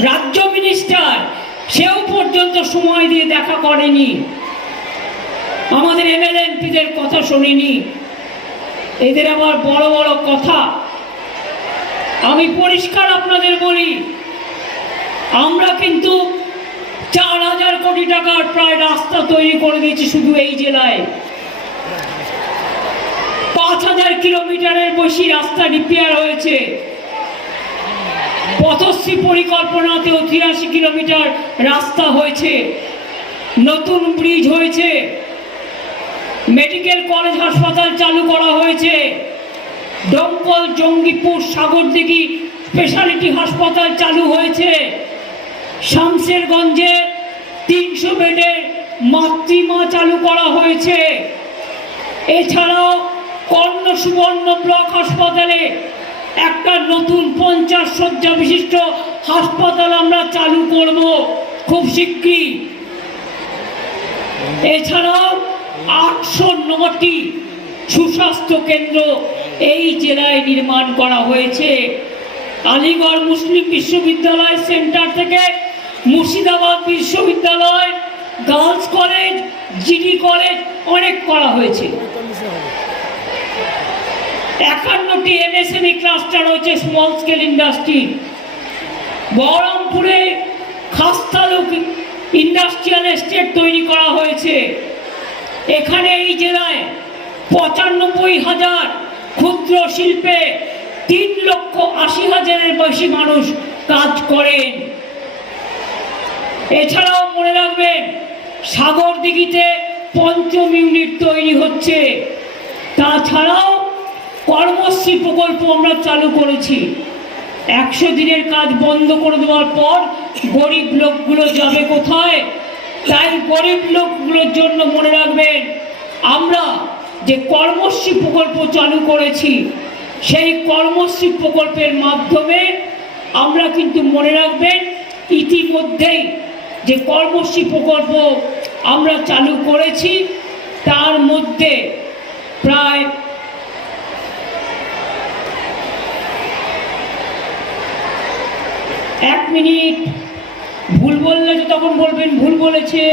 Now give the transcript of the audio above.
রাজ্য মিনিস্টার সেও পর্যন্ত সময় দিয়ে দেখা করেনি। আমাদের এমএলএ এমপিদের কথা শোনেনি। এদের আবার বড় বড় কথা। আমি পরিষ্কার আপনাদের বলি, আমরা কিন্তু চার হাজার কোটি টাকার প্রায় রাস্তা তৈরি করে দিয়েছি শুধু এই জেলায়। পাঁচ হাজার কিলোমিটারের বেশি রাস্তা রিপেয়ার হয়েছে। পথশ্রী পরিকল্পনাতে তিরাশি কিলোমিটার রাস্তা হয়েছে। নতুন ব্রিজ হয়েছে। মেডিকেল কলেজ হাসপাতাল চালু করা হয়েছে। দমকল, জঙ্গিপুর, সাগরদিঘি স্পেশালিটি হাসপাতাল চালু হয়েছে। শামশেরগঞ্জে তিনশো বেডের মাতৃমা চালু করা হয়েছে। এছাড়াও কর্ণ সুবর্ণ ব্লক হাসপাতালে একটা নতুন পঞ্চাশ শয্যা বিশিষ্ট হাসপাতাল আমরা চালু করব, খুব শীঘ্রই এছাড়াও আটশো নটি সুস্বাস্থ্য কেন্দ্র এই জেলায় নির্মাণ করা হয়েছে। আলিগড় মুসলিম বিশ্ববিদ্যালয় সেন্টার থেকে মুর্শিদাবাদ বিশ্ববিদ্যালয়, গার্লস কলেজ, জিডি কলেজ অনেক করা হয়েছে। একান্নটি এমএসএমই ক্লাস্টার রয়েছে স্মল স্কেল ইন্ডাস্ট্রি বহরমপুরে খাস্তালুক ইন্ডাস্ট্রিয়াল এস্টেট তৈরি করা হয়েছে। এখানে এই জেলায় পঁচানব্বই হাজার ক্ষুদ্র শিল্পে তিন লক্ষ আশি হাজারের বেশি মানুষ কাজ করেন। এছাড়াও মনে রাখবেন সাগর দিঘিতে পঞ্চম ইউনিট তৈরি হচ্ছে। তাছাড়াও প্রকল্প আমরা চালু করেছি। একশো দিনের কাজ বন্ধ করে দেওয়ার পর গরিব লোকগুলো যাবে কোথায়? তাই গরিব লোকগুলোর জন্য মনে রাখবেন, আমরা যে কর্মশ্রী প্রকল্প চালু করেছি, সেই কর্মশ্রী প্রকল্পের মাধ্যমে আমরা কিন্তু মনে রাখবেন, ইতিমধ্যেই যে কর্মশ্রী প্রকল্প আমরা চালু করেছি, তার মধ্যে প্রায় এক মিনিট। ভুল বললে তো তখন বলবেন ভুল বলেছে।